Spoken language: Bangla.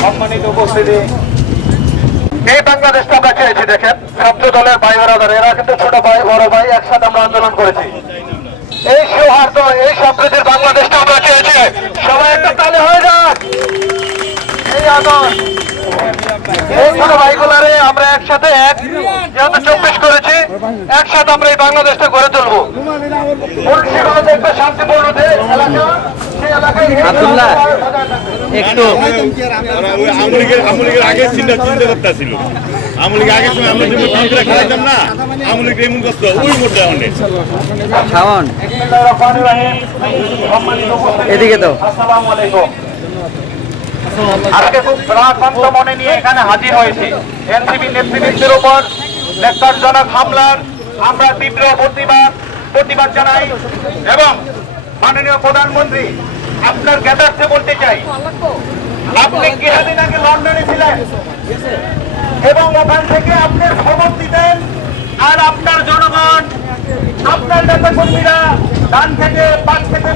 সম্মানিত উপস্থিতি, এই বাংলাদেশটা আমরা চেয়েছি। দেখেন সব দলের ভাই বেড়াদার, এরা কিন্তু ছোট ভাই বড় ভাই একসাথে আমরা আন্দোলন করেছি। এই সৌহার্দ্য, এই সম্প্রীতির বাংলাদেশটা আমরা চেয়েছি। সবাই একটা তালে হয়ে যাক। এই আদর, এই ছোট ভাইগুলারে আমরা একসাথে যেহেতু 24 করেছি, একসাথে আমরা এই বাংলাদেশটা গড়ে তুলবো। মুন্সিগঞ্জ একটা শান্তিপূর্ণ এলাকা, সেই এলাকায় একটু আমলিগের আগে চিন্তা করতেছিল। আমলিগের আগের সময় আমরা যেমন তন্ত্রে খেলাইতাম না, আমলিগের এমন করতো ওই মোটে অনেক খাওয়ান এদিকে তো। আসসালামু আলাইকুম। আজকে খুব প্রাণবন্ত মনে নিয়ে এখানে হাজির হয়েছি। এনসিপি নেতৃবৃন্দের উপর ন্যক্কারজনক হামলার আমরা তীব্র প্রতিবাদ জানাই এবং মাননীয় প্রধানমন্ত্রী আপনার জ্ঞাতার্থে বলতে চাই, আপনি কিছুদিন আগে লন্ডনে ছিলেন এবং ওখান থেকে আপনি খবর দিতেন, আর আপনার জনগণ, আপনার নেতা কর্মীরা ডান থেকে পাঁচ থেকে